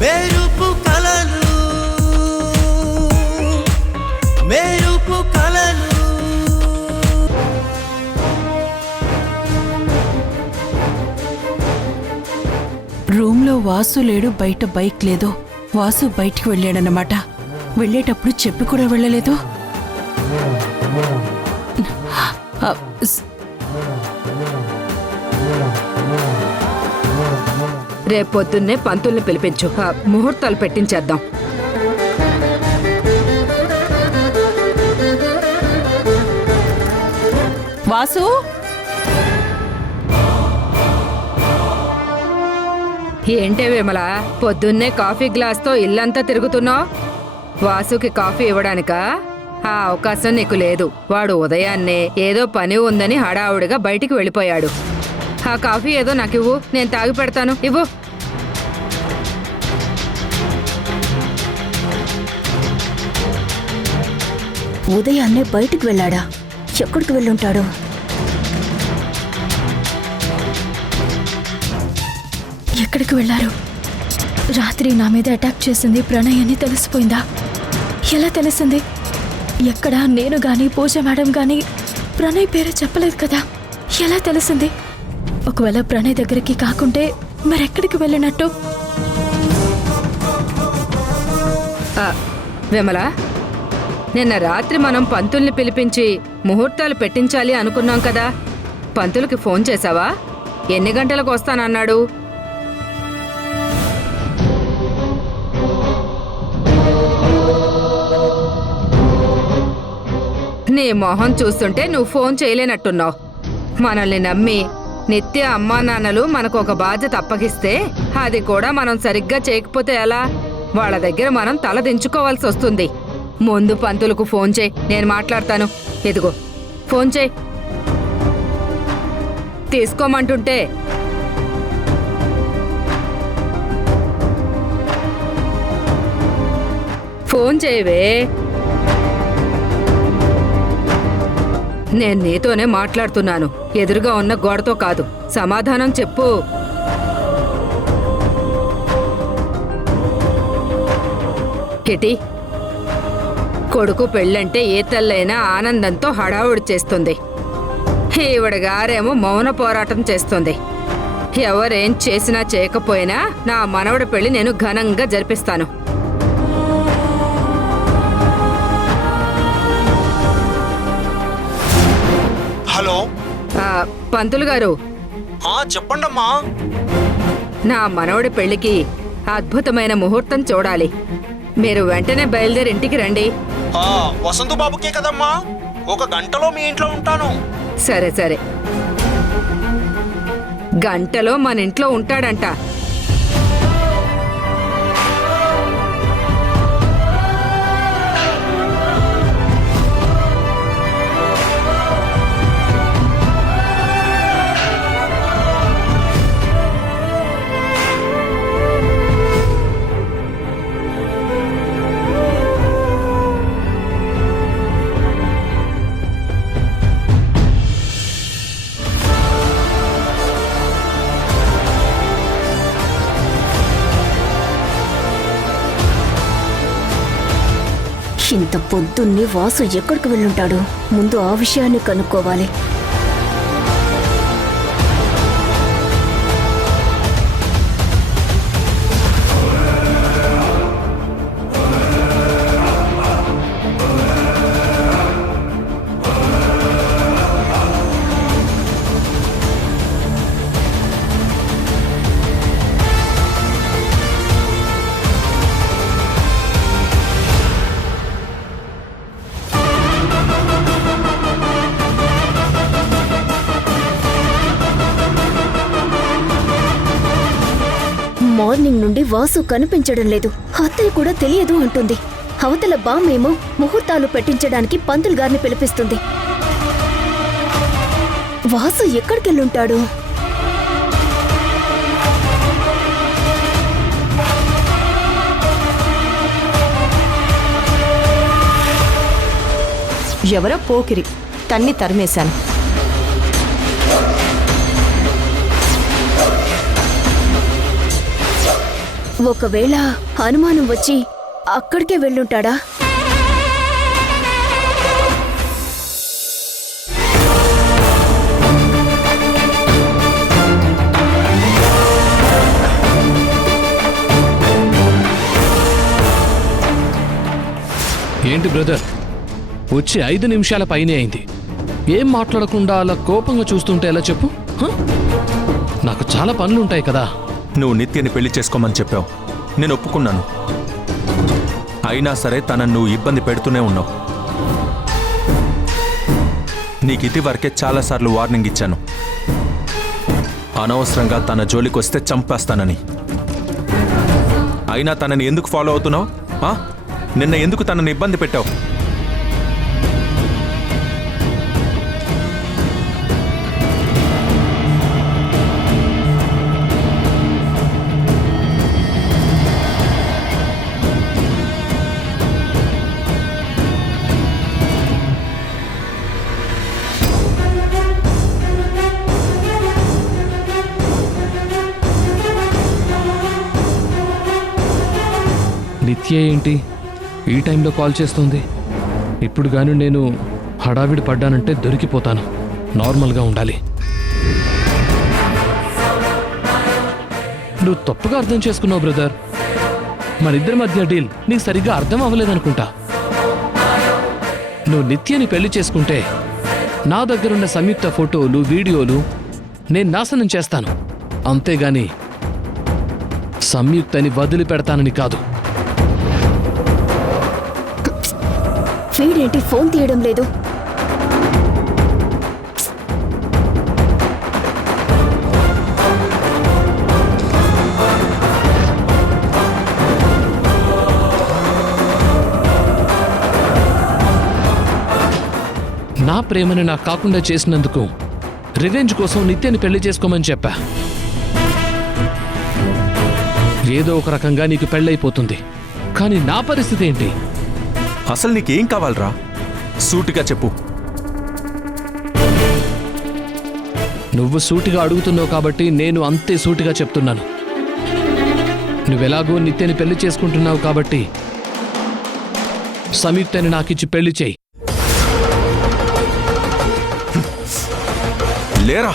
మెరుపు కలలు మెరుపు కలలు. రూమ్లో వాసు లేడు, బయట బైక్ లేదు. వాసు బయటికి వెళ్ళాడన్నమాట. వెళ్ళేటప్పుడు చెప్పి కూడా వెళ్ళలేదు. రేపొద్దున్నే పంతుల్ని పిలిపించు, ముహూర్తాలు పెట్టించేద్దాం. వాసు, ఏంటే విమల, పొద్దున్నే కాఫీ గ్లాస్తో ఇల్లంతా తిరుగుతున్నావు? వాసుకి కాఫీ ఇవ్వడానికా? ఆ అవకాశం నీకు లేదు. వాడు ఉదయాన్నే ఏదో పని ఉందని హడావుడిగా బయటికి వెళ్ళిపోయాడు. ఆ కాఫీ ఏదో నాకివ్వు, నేను తాగి పెడతాను. ఇవ్వు. ఉదయాన్నే బయటికి వెళ్ళాడా? ఎక్కడికి వెళ్ళుంటాడు? ఎక్కడికి వెళ్ళారు? రాత్రి నా మీద అటాక్ చేసింది ప్రణయ్ అని తెలిసిపోయిందా? ఎలా తెలిసింది? ఎక్కడ నేను గాని పూజ మేడం గాని ప్రణయ్ పేరు చెప్పలేదు కదా, ఎలా తెలిసింది? ఒకవేళ ప్రణయ్ దగ్గరికి కాకుంటే మరెక్కడికి వెళ్ళినట్టు? విమల, నిన్న రాత్రి మనం పంతుల్ని పిలిపించి ముహూర్తాలు పెట్టించాలి అనుకున్నాం కదా. పంతులకి ఫోన్ చేశావా? ఎన్ని గంటలకు వస్తానన్నాడు? నీ మొహం చూస్తుంటే నువ్వు ఫోన్ చేయలేనట్టున్నావు. మనల్ని నమ్మి నిత్య అమ్మా నాన్నలు మనకు ఒక బాధ్యత అప్పగిస్తే అది కూడా మనం సరిగ్గా చేయకపోతే ఎలా? వాళ్ళ దగ్గర మనం తల దించుకోవాల్సి వస్తుంది. ముందు పంతులకు ఫోన్ చేయి, నేను మాట్లాడతాను. ఎదుగో ఫోన్ చేయి. తీసుకోమంటుంటే ఫోన్ చేయవే. నేను నీతోనే మాట్లాడుతున్నాను, ఎదురుగా ఉన్న గోడతో కాదు. సమాధానం చెప్పు. కిటి, కొడుకు పెళ్ళంటే ఏ తల్లైనా ఆనందంతో హడావుడి చేస్తుంది. ఈవిడ గారేమో మౌన పోరాటం చేస్తుంది. ఎవరేం చేసినా చేయకపోయినా నా మనవడి పెళ్లి నేను ఘనంగా జరిపిస్తాను. హలో, పంతులు గారు, చెప్పండమ్మా. నా మనవడి పెళ్లికి అద్భుతమైన ముహూర్తం చూడాలి. మీరు వెంటనే బయలుదేరి ఇంటికి రండి. వసంతు బాబుకే కదమ్మా, 1 గంటలో మీ ఇంట్లో ఉంటాను. సరే సరే, గంటలో మన ఇంట్లో ఉంటాడంట. ఇంత పొద్దున్నే వాసు ఎక్కడికి వెళ్ళుంటాడు? ముందు ఆ విషయాన్ని కనుక్కోవాలి. మార్నింగ్ నుండి వాసు కనిపించడం లేదు. అత్తయ్య కూడా తెలియదు అంటుంది. అవతల బామ్మేమో ముహూర్తాలు పెట్టించడానికి పంతులు గారిని పిలిపిస్తుంది. వాసు ఎక్కడికెళ్ళుంటాడు? ఎవరో పోకిరి తన్ని తరిమేశాను. ఒకవేళ అనుమానం వచ్చి అక్కడికే వెళ్ళుంటాడా? ఏంటి బ్రదర్, వచ్చి 5 నిమిషాల పైనే అయింది. ఏం మాట్లాడకుండా అలా కోపంగా చూస్తుంటే ఎలా చెప్పు? హ? నాకు చాలా పనులుంటాయి కదా. నువ్వు నిత్యని పెళ్లి చేసుకోమని చెప్పావు, నేను ఒప్పుకున్నాను. అయినా సరే తనను నువ్వు ఇబ్బంది పెడుతూనే ఉన్నావు. నీకు ఇదివరకే చాలాసార్లు వార్నింగ్ ఇచ్చాను, అనవసరంగా తన జోలికొస్తే చంపేస్తానని. అయినా తనని ఎందుకు ఫాలో అవుతున్నావు? నిన్న ఎందుకు తనని ఇబ్బంది పెట్టావు? నిత్య ఏంటి ఈ టైంలో కాల్ చేస్తుంది? ఇప్పుడు గాని నేను హడావిడి పడ్డానంటే దొరికిపోతాను. నార్మల్గా ఉండాలి. నువ్వు తప్పుగా అర్థం చేసుకున్నావు బ్రదర్. మనిద్దరి మధ్య డీల్ నీకు సరిగ్గా అర్థం అవ్వలేదనుకుంటా. నువ్వు నిత్యని పెళ్లి చేసుకుంటే నా దగ్గరున్న సంయుక్త ఫోటోలు, వీడియోలు నేను నాశనం చేస్తాను. అంతేగాని సంయుక్తని వదిలిపెడతానని కాదు. వీడేంటి ఫోన్ తీయడం లేదు? నా ప్రేమని నాకు కాకుండా చేసినందుకు రివెంజ్ కోసం నిత్యని పెళ్లి చేసుకోమని చెప్పా. ఏదో ఒక రకంగా నీకు పెళ్ళైపోతుంది. కానీ నా పరిస్థితి ఏంటి? అసలు నీకేం కావాలరా? సూటిగా చెప్పు. నువ్వు సూటిగా అడుగుతున్నావు కాబట్టి నేను అంతే సూటిగా చెప్తున్నాను. నువ్వెలాగో నిత్యని పెళ్లి చేసుకుంటున్నావు కాబట్టి సంయుక్తని నాకిచ్చి పెళ్లి చేయి. లేరా,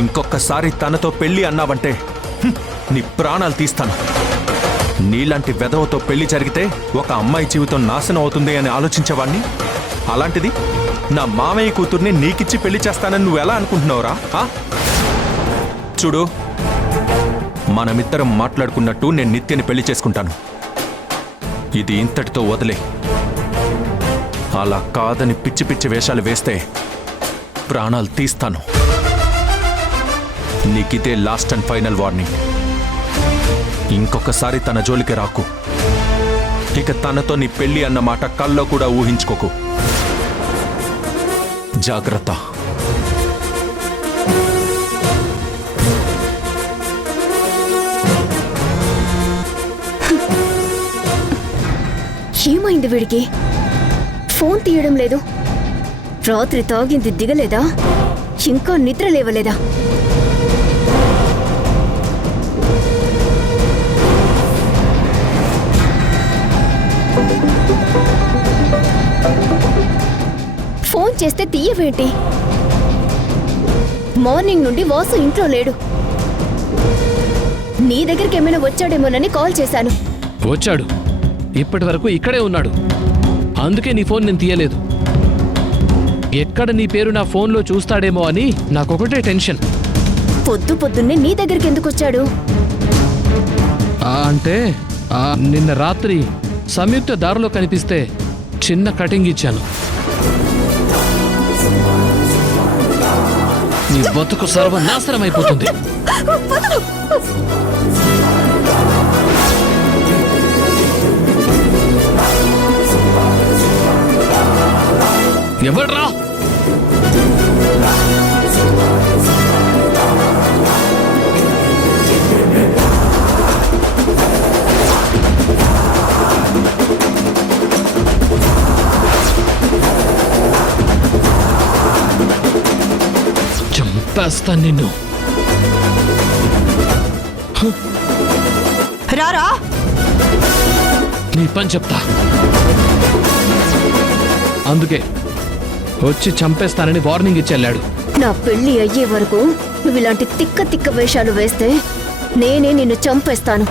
ఇంకొకసారి తనతో పెళ్లి అన్నావంటే నీ ప్రాణాలు తీస్తాను. నీలాంటి వెధవతో పెళ్లి జరిగితే ఒక అమ్మాయి జీవితం నాశనం అవుతుంది అని ఆలోచించేవాణ్ణి. అలాంటిది నా మామయ్య కూతుర్ని నీకిచ్చి పెళ్లి చేస్తానని నువ్వు ఎలా అనుకుంటున్నావురా? చూడు, మనమిద్దరం మాట్లాడుకున్నట్టు నేను నిత్యని పెళ్లి చేసుకుంటాను. ఇది ఇంతటితో వదిలే. అలా కాదని పిచ్చి పిచ్చి వేషాలు వేస్తే ప్రాణాలు తీస్తాను. నీకిదే లాస్ట్ అండ్ ఫైనల్ వార్నింగ్. ఇంకొకసారి తన జోలికి రాకు. ఇక తనతో నీ పెళ్లి అన్న మాట కల్లో కూడా ఊహించుకోకు. జాగ్రత్త. ఏమైంది వీడికి? ఫోన్ తీయడం లేదు. రాత్రి తాగింది దిగలేదా? ఇంకా నిద్ర లేవలేదా? ఫోన్ చేస్తే తీయవేంటి? మార్నింగ్ నుండి వాసు ఇంట్లో లేడు. నీ దగ్గరికి ఏమైనా వచ్చాడేమోనని కాల్ చేశాను. వచ్చాడు. ఇప్పటి వరకు ఇక్కడే ఉన్నాడు. అందుకే నీ ఫోన్ నేను తీయలేదు. ఎక్కడ నీ పేరు నా ఫోన్లో చూస్తాడేమో అని నాకొకటే టెన్షన్. పొద్దున్నే నీ దగ్గరికి ఎందుకు వచ్చాడు? అంటే నిన్న రాత్రి సంయుక్త దారిలో కనిపిస్తే చిన్న కటింగ్ ఇచ్చాను. నీ బతుకు సర్వనాశనం అయిపోతుంది. ఎవడ్రా? చంపేస్తాను నిన్ను. రారా. నీ పని చెప్తా. అందుకే వచ్చి చంపేస్తానని వార్నింగ్ ఇచ్చి వెళ్ళాడు. నా పెళ్లి అయ్యే వరకు నువ్వు ఇలాంటి తిక్క తిక్క వేషాలు వేస్తే నేనే నిన్ను చంపేస్తాను.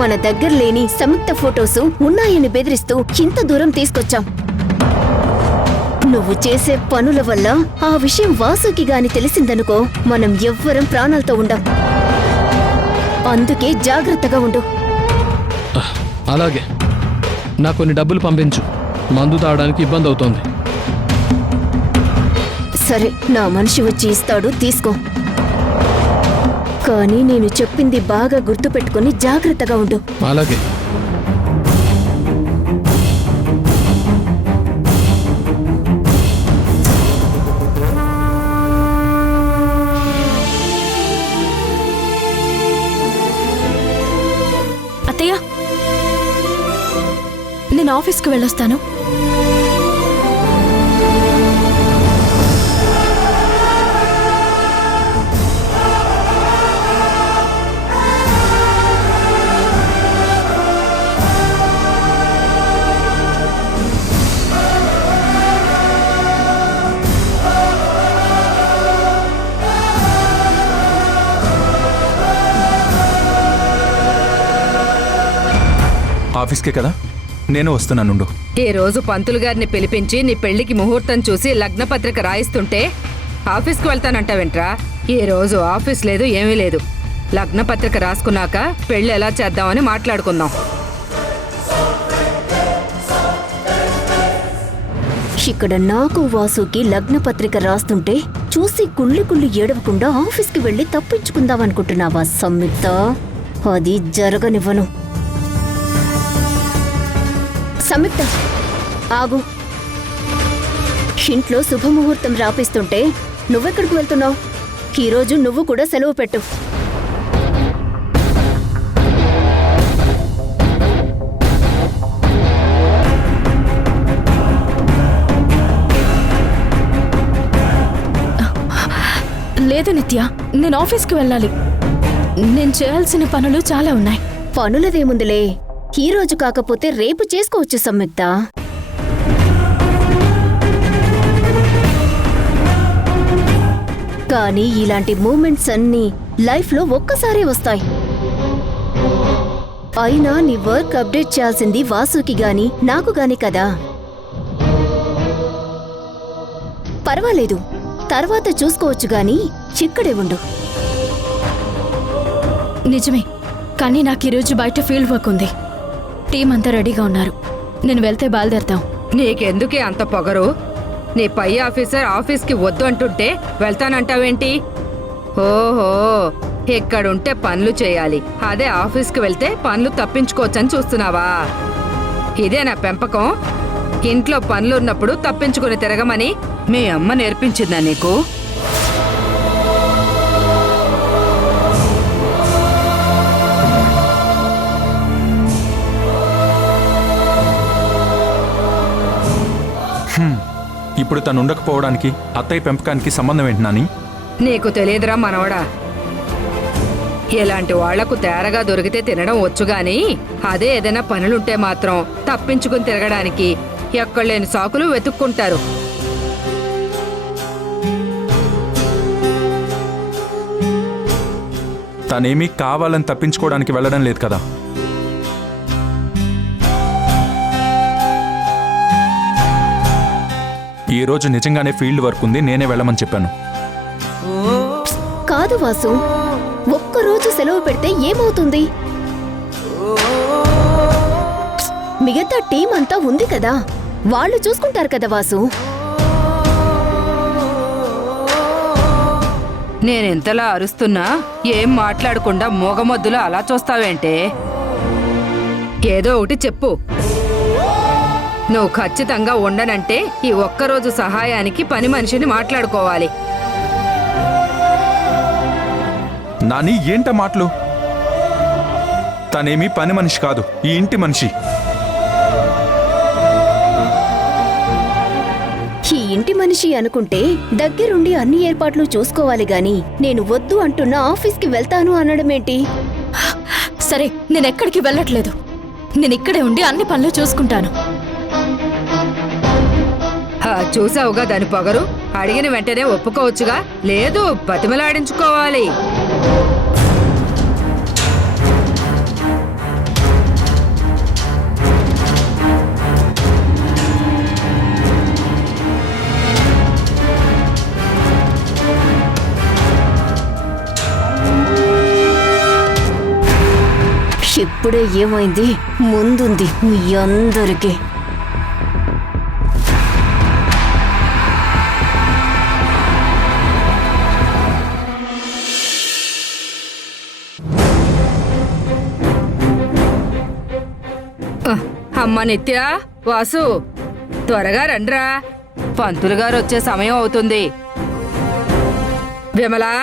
మన దగ్గర లేని సంయుక్త ఫోటోస్ ఉన్నాయని బెదిరిస్తూ ఇంత దూరం తీసుకొచ్చాం. నువ్వు చేసే పనుల వల్ల ఆ విషయం వాసుకి గాని తెలిసిందనుకో, మనం ఎవ్వరం ప్రాణాలతో ఉండం. అందుకే జాగ్రత్తగా ఉండు. అలాగే, నాకు కొన్ని డబ్బులు పంపించు. మందు తాగడానికి ఇబ్బంది అవుతోంది. సరే, నా మనిషి వచ్చి ఇస్తాడు, తీసుకో. కానీ నేను చెప్పింది బాగా గుర్తుపెట్టుకుని జాగ్రత్తగా ఉండు. అలాగే. అత్తయ్య, నేను ఆఫీస్కి వెళ్ళొస్తాను. ఆఫీస్కే కదా, నేను వస్తున్నానుండు. ఈ రోజు పంతులు గారిని పిలిపించి నీ పెళ్లికి ముహూర్తం చూసి లగ్నపత్రిక రాయిస్తుంటే ఆఫీస్కి వెళ్తానంటావేంట్రా? ఈ రోజు ఆఫీస్ లేదు, ఏమీ లేదు. లగ్నపత్రిక రాసుకున్నాక పెళ్లి ఎలా చేద్దామని మాట్లాడుకుందాం. ఇక్కడ నాకు వాసుకి లగ్న పత్రిక రాస్తుంటే చూసి కుళ్ళి కుళ్ళి ఏడవకుండా ఆఫీస్కి వెళ్ళి తప్పించుకుందామనుకుంటున్నావా సంయుక్త? అది జరగనివ్వను. సంయుక్త, ఆగు. ఇంట్లో శుభముహూర్తం రాపిస్తుంటే నువ్వెక్కడికి వెళ్తున్నావు? ఈరోజు నువ్వు కూడా సెలవు పెట్టు. లేదు నిత్య, నేను ఆఫీస్కి వెళ్ళాలి. నేను చేయాల్సిన పనులు చాలా ఉన్నాయి. పనులదేముందిలే, ఈ రోజు కాకపోతే రేపు చేసుకోవచ్చు సంయుక్త. కానీ ఇలాంటి మూమెంట్స్ అన్నీ లైఫ్లో ఒక్కసారే వస్తాయి. అయినా నీ వర్క్ అప్డేట్ చేయాల్సింది వాసుకి గాని నాకు గాని కదా. పర్వాలేదు, తర్వాత చూసుకోవచ్చు గాని ఇక్కడే ఉండు. నిజమే, కానీ నాకు ఈరోజు బయట ఫీల్డ్ వర్క్ ఉంది. టీం అంతా రెడీగా ఉన్నారు. నేను వెళ్తే బయలుదేరతాం. నీకెందుకే అంత పొగరు? నీ పై ఆఫీసర్ ఆఫీస్కి వద్దు అంటుంటే వెళ్తానంటావేంటి? ఓహో, ఇక్కడుంటే పనులు చేయాలి, అదే ఆఫీస్కి వెళ్తే పనులు తప్పించుకోవచ్చని చూస్తున్నావా? ఇదే నా పెంపకం? ఇంట్లో పనులున్నప్పుడు తప్పించుకుని తిరగమని మీ అమ్మ నేర్పించిందా నీకు? ఇప్పుడు తను ఉండకపోవడానికి అత్తయ్య పెంపకానికి సంబంధం ఏంటి నాని? నీకు తెలియదురా మనవడా, ఇలాంటి వాళ్లకు తేరగా దొరికితే తినడం వచ్చుగాని అదే ఏదైనా పనులుంటే మాత్రం తప్పించుకుని తిరగడానికి ఎక్కడలేని సాకులు వెతుక్కుంటారు. తనేమీ కావాలని తప్పించుకోవడానికి వెళ్ళడం లేదు కదా. ఈ రోజు నిజంగానే ఫీల్డ్ వర్క్ ఉంది, నేనే వెళ్ళమని చెప్పాను. కాదు వాసు, ఒక్కరోజు సెలవు పెడితే ఏమవుతుంది? మిగతా టీం అంతా ఉంది కదా, వాళ్ళు చూసుకుంటారు కదా వాసు. నేనెంతలా అరుస్తున్నా ఏం మాట్లాడకుండా మూగమొద్దులో అలా చూస్తావేంటే? ఏదో ఒకటి చెప్పు. నువ్వు ఖచ్చితంగా ఉండనంటే ఈ ఒక్కరోజు సహాయానికి పని మనిషిని మాట్లాడుకోవాలి. నాని, ఏంట మాటలు? తనేమీ పని మనిషి కాదు, ఈ ఇంటి మనిషి. ఈ ఇంటి మనిషి అనుకుంటే దగ్గరుండి అన్ని ఏర్పాట్లు చూసుకోవాలి గాని నేను వద్దు అంటున్న ఆఫీస్కి వెళ్తాను అనడమేంటి? సరే, నేను ఎక్కడికి వెళ్ళట్లేదు. నేను ఇక్కడే ఉండి అన్ని పనులు చూసుకుంటాను. చూసావుగా దాని పొగరు. అడిగిన వెంటనే ఒప్పుకోవచ్చుగా. లేదు, బతిమలాడించుకోవాలి. ఇప్పుడే ఏమైంది? ముందుంది మీ అందరికీ. అమ్మ నిత్య, వాసు, త్వరగా రండ్రా. పంతులు గారు వచ్చే సమయం అవుతుంది. విమలా,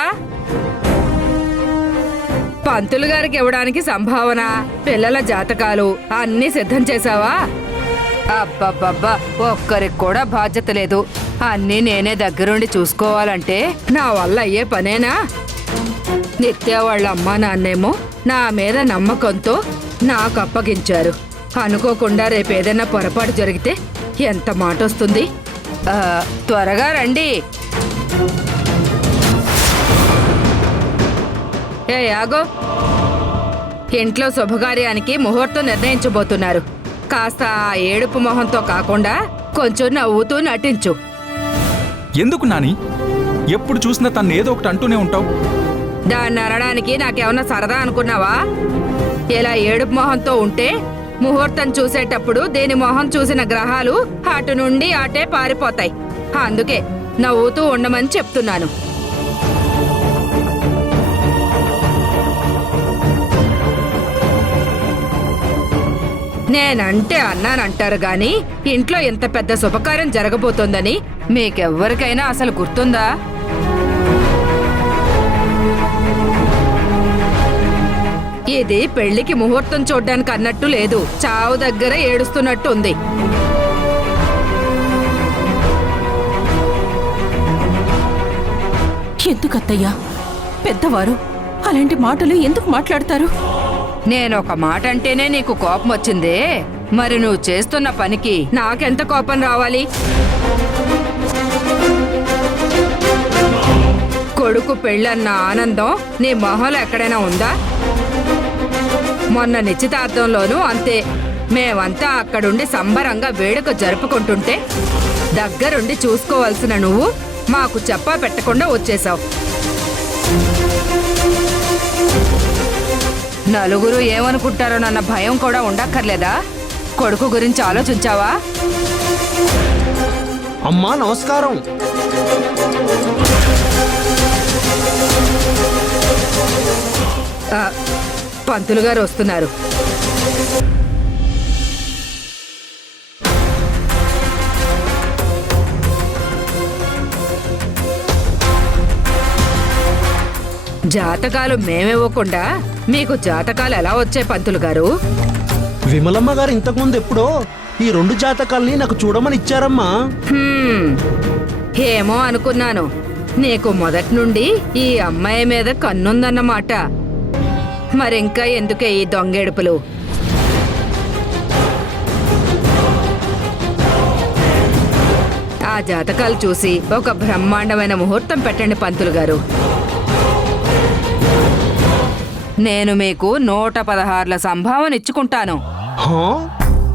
పంతులు గారికి ఇవ్వడానికి సంభావన, పిల్లల జాతకాలు అన్నీ సిద్ధం చేశావా? అబ్బబ్బబ్బా, ఒక్కరికి కూడా బాధ్యత లేదు. అన్నీ నేనే దగ్గరుండి చూసుకోవాలంటే నా వల్ల అయ్యే పనేనా? నిత్య వాళ్ళ అమ్మా నాన్నేమో నా మీద నమ్మకంతో నాకు అప్పగించారు. అనుకోకుండా రేపేదైనా పొరపాటు జరిగితే ఎంత మాట వస్తుంది? త్వరగా రండి. ఏ యాగో, ఇంట్లో శుభకార్యానికి ముహూర్తం నిర్ణయించబోతున్నారు. కాస్త ఆ ఏడుపు మొహంతో కాకుండా కొంచెం నవ్వుతూ నటించు. ఎందుకు నాని? ఎప్పుడు చూసినా తను ఏదో ఒకటి అంటూనే ఉంటావు. దాన్ని అనడానికి నాకేమన్నా సరదా అనుకున్నావా? ఇలా ఏడుపు మొహంతో ఉంటే ముహూర్తం చూసేటప్పుడు దీని మొహం చూసిన గ్రహాలు అటు నుండి అటే పారిపోతాయి. అందుకే నవ్వుతూ ఉండమని చెప్తున్నాను. నేనంటే అన్నానంటారు గాని ఇంట్లో ఇంత పెద్ద శుభకార్యం జరగబోతోందని మీకెవ్వరికైనా అసలు గుర్తుందా? ఇది పెళ్లికి ముహూర్తం చూడ్డానికి అన్నట్టు లేదు. చావు దగ్గర ఏడుస్తున్నట్టు ఉంది. ఎందుకత్తయ్యా పెద్దవారు అలాంటి మాటలు ఎందుకు మాట్లాడతారు? నేనొక మాట అంటేనే నీకు కోపం వచ్చిందే, మరి నువ్వు చేస్తున్న పనికి నాకెంత కోపం రావాలి? కొడుకు పెళ్ళన్న ఆనందం నీ మొహంలో ఎక్కడైనా ఉందా? మొన్న నిశ్చితార్థంలోనూ అంతే. మేమంతా అక్కడుండి సంబరంగా వేడుక జరుపుకుంటుంటే దగ్గరుండి చూసుకోవాల్సిన నువ్వు మాకు చెప్పా పెట్టకుండా వచ్చేశావు. నలుగురు ఏమనుకుంటారోనన్న భయం కూడా ఉండక్కర్లేదా? కొడుకు గురించి ఆలోచించావా? అమ్మా నమస్కారం. పంతులు గారు వస్తున్నారు. జాతకాలు మేమివ్వకుండా మీకు జాతకాలు ఎలా వచ్చాయి పంతులు గారు? విమలమ్మ గారు ఇంతకుముందు ఎప్పుడో ఈ 2 జాతకాల్ని నాకు చూడమని ఇచ్చారమ్మా. ఏమో అనుకున్నాను. నీకు మొదటి నుండి ఈ అమ్మాయి మీద కన్నుందన్నమాట. మరింకా ఎందుకే ఈ దొంగేడుపులు? ఆ జాతకాలు చూసి ఒక బ్రహ్మాండమైన ముహూర్తం పెట్టండి పంతులు గారు. నేను మీకు 116ల సంభావన ఇచ్చుకుంటాను.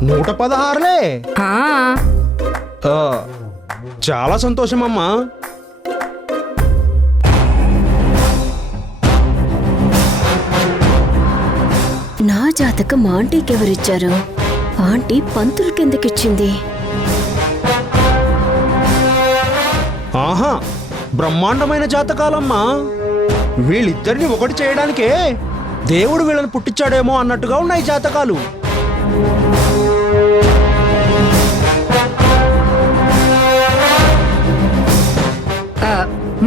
116లే? ఆ, చాలా సంతోషమమ్మా. నా జాతకం ఆంటీకి ఎవరిచ్చారు? ఆంటీ పంతులు కిందకిచ్చింది. ఆహా, బ్రహ్మాండమైన జాతకాలమ్మా. వీళ్ళిద్దరిని ఒకటి చేయడానికే దేవుడు వీళ్ళని పుట్టించాడేమో అన్నట్టుగా ఉన్నాయి జాతకాలు.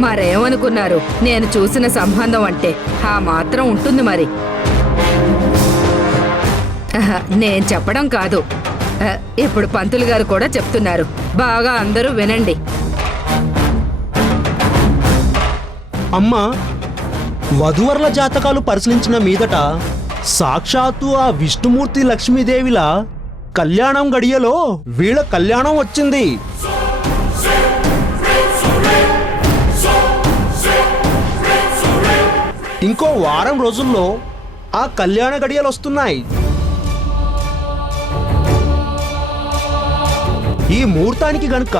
మరేమనుకున్నారు? నేను చూసిన సంబంధం అంటే ఆ మాత్రం ఉంటుంది మరి. నేను చెప్పడం కాదు, ఇప్పుడు పంతులు గారు కూడా చెప్తున్నారు. బాగా అందరూ వినండి. అమ్మా, వధువరుల జాతకాలు పరిశీలించిన మీదట సాక్షాత్తు ఆ విష్ణుమూర్తి లక్ష్మీదేవిలా కళ్యాణం గడియలో వీళ్ళ కళ్యాణం వచ్చింది. ఇంకో వారం రోజుల్లో ఆ కళ్యాణ గడియలు వస్తున్నాయి. ఈ ముహూర్తానికి గనుక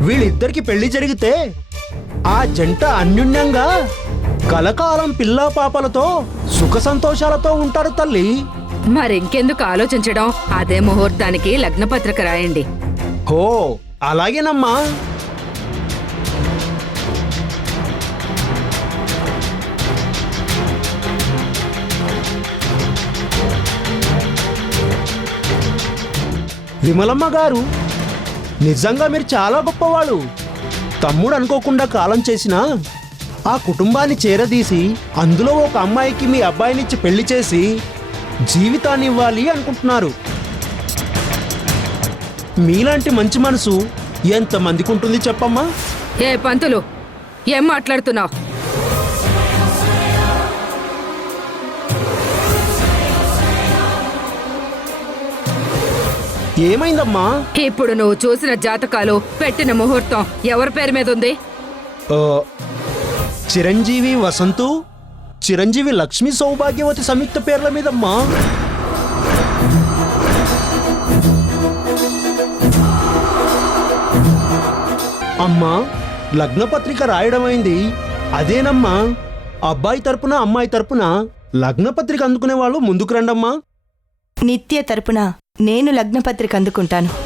వీళ్ళిద్దరికి పెళ్లి జరిగితే ఆ జంట అన్యోన్యంగా కలకాలం పిల్లా పాపలతో సుఖ సంతోషాలతో ఉంటారు తల్లి. మరింకెందుకు ఆలోచించడం, అదే ముహూర్తానికి లగ్నపత్రిక రాయండి. హో అలాగేనమ్మా. విమలమ్మ గారు, నిజంగా మీరు చాలా గొప్పవాళ్ళు. తమ్ముడు అనుకోకుండా కాలం చేసినా ఆ కుటుంబాన్ని చేరదీసి అందులో ఒక అమ్మాయికి మీ అబ్బాయినిచ్చి పెళ్లి చేసి జీవితాన్ని ఇవ్వాలి అనుకుంటున్నారు. మీలాంటి మంచి మనసు ఎంతమందికి ఉంటుంది చెప్పమ్మా? ఏ పంతులు, ఏం మాట్లాడుతున్నావు? ఏమైందమ్మా? ఇప్పుడు నువ్వు చూసిన జాతకాలు, పెట్టిన ముహూర్తం ఎవరి పేరు మీద ఉంది? ఆ, చిరంజీవి వసంతు, చిరంజీవి లక్ష్మీ సౌభాగ్యవతి సంయుక్త పేర్ల మీదమ్మా. అమ్మా, లగ్నపత్రిక రాయడమైంది. అదేనమ్మా, అబ్బాయి తరపున అమ్మాయి తరపున లగ్నపత్రిక అందుకునే వాళ్ళు ముందుకు రండమ్మా. నిత్య తరపున నేను లగ్నపత్రిక అందుకుంటాను.